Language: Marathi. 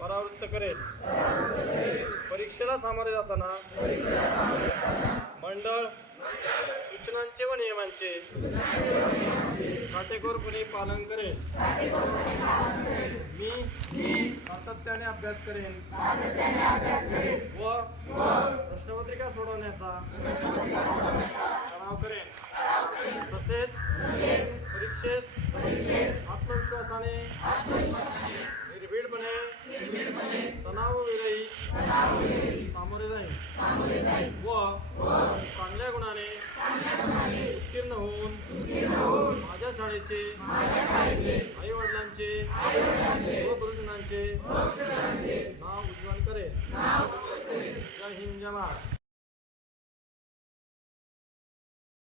परावृत्त करेल। परीक्षेला सामोरे जाताना मंडळ सूचनांचे व नियमांचे काटेकोरपणे पालन करेल। मी सातत्याने अभ्यास करेन व प्रश्नपत्रिका सोडवण्याचा सराव करेन। तसेच परीक्षेस आत्मविश्वासाने निर्भीडपणे तणावविरहित सामोरे जाईन व चांगल्या गुणाने उत्तीर्ण होऊन माझ्या शाळेचे आई वडिलांचे व गुरुजनांचे नाव उज्ज्वल करेल। जय हिंद, जय महाराष्ट्र।